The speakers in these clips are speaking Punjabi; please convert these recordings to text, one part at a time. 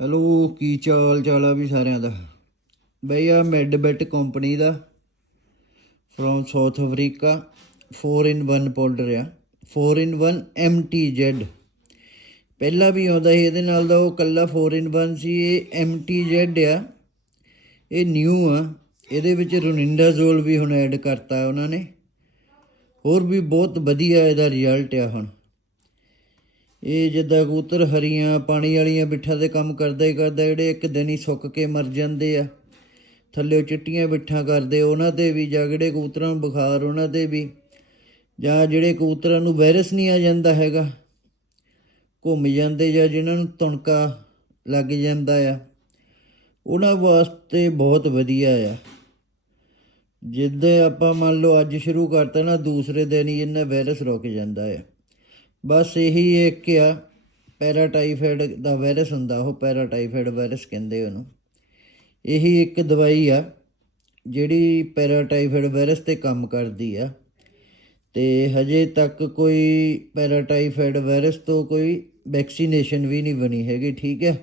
ਹੈਲੋ, ਕੀ ਚਾਲ ਚਾਲ ਆ ਵੀ ਸਾਰਿਆਂ ਦਾ? ਬਈ ਆ ਮੈਡਬੈਟ company the from South Africa 4 in 1 powder ਆ। 4 ਇਨ 1 MTZ ਪਹਿਲਾਂ ਵੀ ਆਉਂਦਾ ਸੀ, ਇਹਦੇ ਨਾਲ ਦਾ ਉਹ ਕੱਲਾ 4 ਇਨ 1 ਸੀ, ਇਹ MTZ ਆ। ਇਹ ਨਿਊ ਆ। ਇਹਦੇ ਵਿੱਚ ਰੋਨਿੰਡਾਜ਼ੋਲ ਵੀ ਹੁਣ ਐਡ ਕਰਤਾ ਉਹਨਾਂ ਨੇ। ਹੋਰ ਵੀ ਬਹੁਤ ਵਧੀਆ ਇਹਦਾ ਰਿਜ਼ਲਟ ਆ ਹੁਣ। ਇਹ ਜਿੱਦਾਂ ਕਬੂਤਰ ਹਰੀਆਂ ਪਾਣੀ ਵਾਲੀਆਂ ਬਿੱਠਾਂ ਦੇ ਕੰਮ ਕਰਦਾ ਹੀ ਕਰਦਾ, ਜਿਹੜੇ ਇੱਕ ਦਿਨ ਹੀ ਸੁੱਕ ਕੇ ਮਰ ਜਾਂਦੇ ਆ। ਥੱਲੇ ਚਿੱਟੀਆਂ ਬਿੱਠਾਂ ਕਰਦੇ, ਉਹਨਾਂ ਤੇ ਵੀ ਜਾਂ ਜਿਹੜੇ ਕਬੂਤਰਾਂ ਨੂੰ ਬੁਖਾਰ, ਉਹਨਾਂ ਤੇ ਵੀ ਜਾਂ ਜਿਹੜੇ ਕਬੂਤਰਾਂ ਨੂੰ ਵਾਇਰਸ ਨਹੀਂ ਆ ਜਾਂਦਾ ਹੈਗਾ, ਘੁੰਮ ਜਾਂਦੇ ਜਾਂ ਜਿਨ੍ਹਾਂ ਨੂੰ ਤੁਣਕਾ ਲੱਗ ਜਾਂਦਾ ਆ। ਉਹਨਾਂ ਵਾਸਤੇ ਬਹੁਤ ਵਧੀਆ ਆ। ਜਿੱਦਾਂ ਆਪਾਂ ਮੰਨ ਲਓ ਅੱਜ ਸ਼ੁਰੂ ਕਰਤਾ ਨਾ, ਦੂਸਰੇ ਦਿਨ ਹੀ ਇਹਨਾਂ ਵਾਇਰਸ ਰੁਕ ਜਾਂਦਾ ਆ। ਬਸ ਇਹੀ ਇੱਕ ਆ, ਪੈਰਾਟਾਈਫਾਇਡ ਦਾ ਵਾਇਰਸ ਹੁੰਦਾ, ਉਹ ਪੈਰਾਟਾਈਫਾਇਡ ਵਾਇਰਸ ਕਹਿੰਦੇ ਉਹਨੂੰ। ਇਹੀ ਇੱਕ ਦਵਾਈ ਆ, ਜਿਹੜੀ ਪੈਰਾਟਾਈਫਾਇਡ ਵਾਇਰਸ ਤੇ ਕੰਮ ਕਰਦੀ ਆ। ਤੇ ਹਜੇ ਤੱਕ ਕੋਈ ਪੈਰਾਟਾਈਫਾਇਡ ਵਾਇਰਸ ਤੋਂ ਕੋਈ ਵੈਕਸੀਨੇਸ਼ਨ ਵੀ ਨਹੀਂ ਬਣੀ ਹੈਗੀ, ਠੀਕ ਹੈ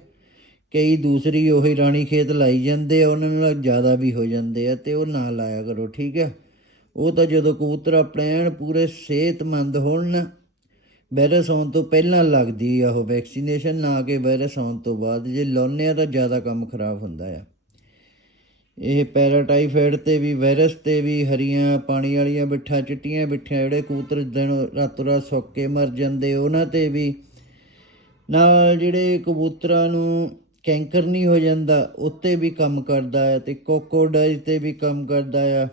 ਕਈ ਦੂਸਰੀ ਉਹੀ ਰਾਣੀ ਖੇਤ ਲਾਈ ਜਾਂਦੇ ਆ, ਉਹਨਾਂ ਨਾਲ ਜ਼ਿਆਦਾ ਵੀ ਹੋ ਜਾਂਦੇ ਆ, ਤੇ ਉਹ ਨਾ ਲਾਇਆ ਕਰੋ, ਠੀਕ ਹੈ ਉਹ ਤਾਂ ਜਦੋਂ ਕਬੂਤਰ ਆਪਣੇ ਐਨ ਪੂਰੇ ਸਿਹਤਮੰਦ ਹੋਣ ਨਾ ਵਾਇਰਸ ਆਉਣ ਤੋਂ ਪਹਿਲਾਂ ਲੱਗਦੀ ਆ ਉਹ ਵੈਕਸੀਨੇਸ਼ਨ ਨਾ ਕਿ ਵਾਇਰਸ ਆਉਣ ਤੋਂ ਬਾਅਦ। ਜੇ ਲਾਉਂਦੇ ਆ ਤਾਂ ਜ਼ਿਆਦਾ ਕੰਮ ਖਰਾਬ ਹੁੰਦਾ ਆ। ਇਹ ਪੈਰਾਟਾਈਫਾਇਡ ਤੇ ਵੀ, ਵਾਇਰਸ ਤੇ ਵੀ ਹਰੀਆਂ ਪਾਣੀ ਵਾਲੀਆਂ ਬਿੱਠਾਂ, ਚਿੱਟੀਆਂ ਬਿੱਠਾਂ, ਜਿਹੜੇ ਕਬੂਤਰ ਦਿਨ ਰਾਤੋਂ ਰਾਤ ਸੁੱਕ ਕੇ ਮਰ ਜਾਂਦੇ, ਉਹਨਾਂ ਤੇ ਵੀ ਨਾਲ ਜਿਹੜੇ ਕਬੂਤਰਾਂ ਨੂੰ ਕੈਂਕਰ ਨਹੀਂ ਹੋ ਜਾਂਦਾ, ਉੱਤੇ ਵੀ ਕੰਮ ਕਰਦਾ ਹੈ ਤੇ ਕੋਕੋਡਾਈਜ਼ ਤੇ ਵੀ ਕੰਮ ਕਰਦਾ ਆ।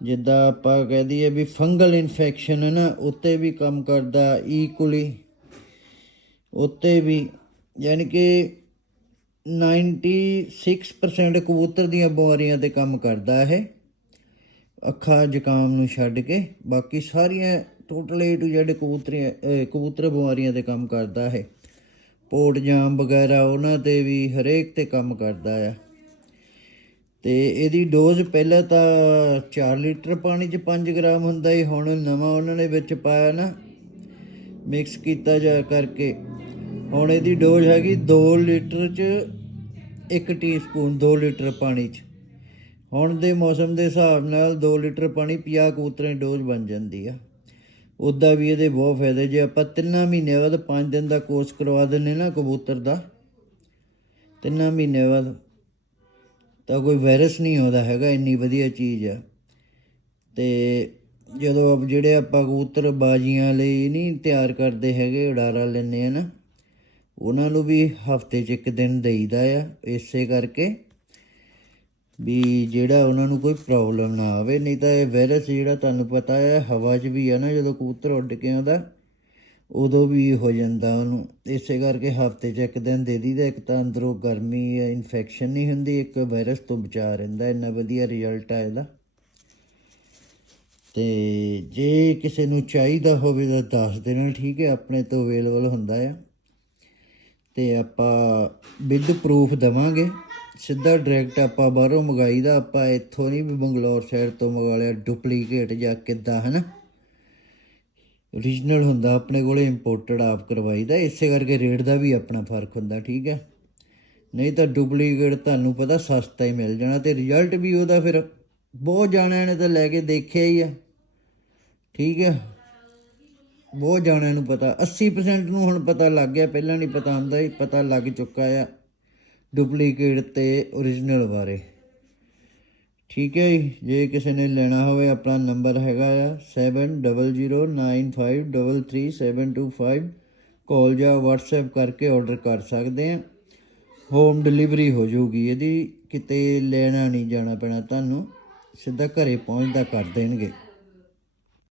ਜਿੱਦਾਂ ਆਪਾਂ ਕਹਿ ਦਈਏ ਵੀ ਫੰਗਲ ਇਨਫੈਕਸ਼ਨ ਹੈ ਨਾ, ਉੱਤੇ ਵੀ ਕੰਮ ਕਰਦਾ ਈਕੁਲੀ ਉੱਤੇ ਵੀ, ਯਾਨੀ ਕਿ 96% ਕਬੂਤਰ ਦੀਆਂ ਬਿਮਾਰੀਆਂ ਤੇ ਕੰਮ ਕਰਦਾ ਹੈ ਅੱਖਾਂ, ਜ਼ੁਕਾਮ ਨੂੰ ਛੱਡ ਕੇ, ਬਾਕੀ ਸਾਰੀਆਂ ਟੋਟਲ ਏ ਟੂ ਜ਼ੈਡ ਕਬੂਤਰੀਆਂ ਕਬੂਤਰ ਬਿਮਾਰੀਆਂ ਤੇ ਕੰਮ ਕਰਦਾ ਹੈ ਪੋਟ ਜਾਮ ਵਗੈਰਾ, ਉਹਨਾਂ ਤੇ ਵੀ ਹਰੇਕ ਤੇ ਕੰਮ ਕਰਦਾ ਆ। ਤੇ ਇਹਦੀ ਡੋਜ਼ ਪਹਿਲਾਂ ਤਾਂ 4 ਲੀਟਰ ਪਾਣੀ 'ਚ 5 ਗ੍ਰਾਮ ਹੁੰਦਾ ਹੀ ਹੁਣ ਨਵਾਂ ਉਹਨਾਂ ਨੇ ਵਿੱਚ ਪਾਇਆ ਨਾ ਮਿਕਸ ਕੀਤਾ ਜਾ ਕਰਕੇ। ਹੁਣ ਇਹਦੀ ਡੋਜ਼ ਹੈਗੀ 2 ਲੀਟਰ 'ਚ 1 ਟੀਸਪੂਨ 2 ਲੀਟਰ ਪਾਣੀ 'ਚ। ਹੁਣ ਦੇ ਮੌਸਮ ਦੇ ਹਿਸਾਬ ਨਾਲ 2 ਲੀਟਰ ਪਾਣੀ 50 ਕਬੂਤਰਾਂ ਦੀ ਡੋਜ਼ ਬਣ ਜਾਂਦੀ ਆ। ਉੱਦਾਂ ਵੀ ਇਹਦੇ ਬਹੁਤ ਫਾਇਦੇ, ਜੇ ਆਪਾਂ ਤਿੰਨਾਂ ਮਹੀਨੇ ਬਾਅਦ 5 ਦਿਨ ਦਾ ਕੋਰਸ ਕਰਵਾ ਦਿੰਨੇ ਨਾ ਕਬੂਤਰ ਦਾ, ਤਿੰਨਾਂ ਮਹੀਨੇ ਬਾਅਦ। ਤਾਂ ਕੋਈ ਵਾਇਰਸ ਨਹੀਂ ਆਉਂਦਾ ਹੈਗਾ, ਇੰਨੀ ਵਧੀਆ ਚੀਜ਼ ਆ। ਤੇ ਜਦੋਂ ਆਪ ਜਿਹੜੇ ਆਪਾਂ ਕਬੂਤਰ ਬਾਜੀਆਂ ਲਈ ਨਹੀਂ ਤਿਆਰ ਕਰਦੇ ਹੈਗੇ, ਉਡਾਰਾ ਲੈਂਦੇ ਆ ਨਾ, ਉਹਨਾਂ ਨੂੰ ਵੀ ਹਫ਼ਤੇ 'ਚ ਇੱਕ ਦਿਨ ਦੇਈਦਾ ਆ, ਇਸੇ ਕਰਕੇ ਵੀ ਜਿਹੜਾ ਉਹਨਾਂ ਨੂੰ ਕੋਈ ਪ੍ਰੋਬਲਮ ਨਾ ਆਵੇ। ਨਹੀਂ ਤਾਂ ਇਹ ਵਾਇਰਸ ਜਿਹੜਾ ਤੁਹਾਨੂੰ ਪਤਾ ਹੈ ਹਵਾ 'ਚ ਵੀ ਆ ਨਾ, ਜਦੋਂ ਕਬੂਤਰ ਉੱਡ ਕੇ ਆਉਂਦਾ ਉਦੋਂ ਵੀ ਹੋ ਜਾਂਦਾ ਉਹਨੂੰ। ਇਸੇ ਕਰਕੇ ਹਫ਼ਤੇ 'ਚ ਇੱਕ ਦਿਨ ਦੇ ਦੀਦਾ ਇੱਕ ਤਾਂ ਅੰਦਰੋਂ ਗਰਮੀ ਜਾਂ ਇਨਫੈਕਸ਼ਨ ਨਹੀਂ ਹੁੰਦੀ, ਇੱਕ ਵਾਇਰਸ ਤੋਂ ਬਚਾ ਰਹਿੰਦਾ, ਇੰਨਾ ਵਧੀਆ ਰਿਜ਼ਲਟ ਆ ਇਹਦਾ। ਤੇ ਜੇ ਕਿਸੇ ਨੂੰ ਚਾਹੀਦਾ ਹੋਵੇ ਤਾਂ ਦੱਸ ਦੇਣਾ, ਠੀਕ ਹੈ, ਆਪਣੇ ਤੋਂ ਅਵੇਲੇਬਲ ਹੁੰਦਾ ਆ। ਤੇ ਆਪਾਂ ਵਿਦ ਪ੍ਰੂਫ ਦਵਾਂਗੇ। ਸਿੱਧਾ ਡਾਇਰੈਕਟ ਆਪਾਂ ਬਾਹਰੋਂ ਮੰਗਾਈਦਾ, ਆਪਾਂ ਇੱਥੋਂ ਨਹੀਂ ਵੀ ਬੰਗਲੌਰ ਸ਼ਹਿਰ ਤੋਂ ਮੰਗਾ ਲਿਆ ਡੁਪਲੀਕੇਟ ਜਾਂ ਕਿੱਦਾਂ, ਹਨਾ? ਓਰੀਜਨਲ ਹੁੰਦਾ, ਆਪਣੇ ਕੋਲੇ ਇੰਪੋਰਟਡ ਆਪ ਕਰਵਾਈਦਾ, ਇਸੇ ਕਰਕੇ ਰੇਟ ਦਾ ਵੀ ਆਪਣਾ ਫ਼ਰਕ ਹੁੰਦਾ, ਠੀਕ ਹੈ? ਨਹੀਂ ਤਾਂ ਡੁਪਲੀਕੇਟ ਤੁਹਾਨੂੰ ਪਤਾ ਸਸਤਾ ਹੀ ਮਿਲ ਜਾਣਾ ਤੇ ਰਿਜ਼ਲਟ ਵੀ ਉਹਦਾ ਫਿਰ ਬਹੁਤ ਜਾਣਿਆਂ ਨੇ ਤਾਂ ਲੈ ਕੇ ਦੇਖਿਆ ਹੀ ਆ, ਠੀਕ ਹੈ? ਬਹੁਤ ਜਾਣਿਆਂ ਨੂੰ ਪਤਾ 80% ਨੂੰ ਹੁਣ ਪਤਾ ਲੱਗ ਗਿਆ, ਪਹਿਲਾਂ ਨਹੀਂ ਪਤਾ ਹੁੰਦਾ ਹੀ ਪਤਾ ਲੱਗ ਚੁੱਕਾ ਆ ਡੁਪਲੀਕੇਟ ਤੇ ਓਰੀਜਨਲ ਬਾਰੇ। ਠੀਕ ਹੈ ਜੀ, ਜੇ ਕਿਸੇ ਨੇ ਲੈਣਾ ਹੋਵੇ, ਆਪਣਾ ਨੰਬਰ ਹੈਗਾ ਆ 7009533725 ਕਾਲ ਜਾਂ WhatsApp ਕਰਕੇ ਆਰਡਰ ਕਰ ਸਕਦੇ ਆ। ਹੋਮ ਡਿਲੀਵਰੀ ਹੋ ਜਾਊਗੀ ਇਹਦੀ, ਕਿਤੇ ਲੈਣਾ ਨਹੀਂ ਜਾਣਾ ਪੈਣਾ ਤੁਹਾਨੂੰ, ਸਿੱਧਾ ਘਰੇ ਪਹੁੰਚਦਾ ਕਰ ਦੇਣਗੇ।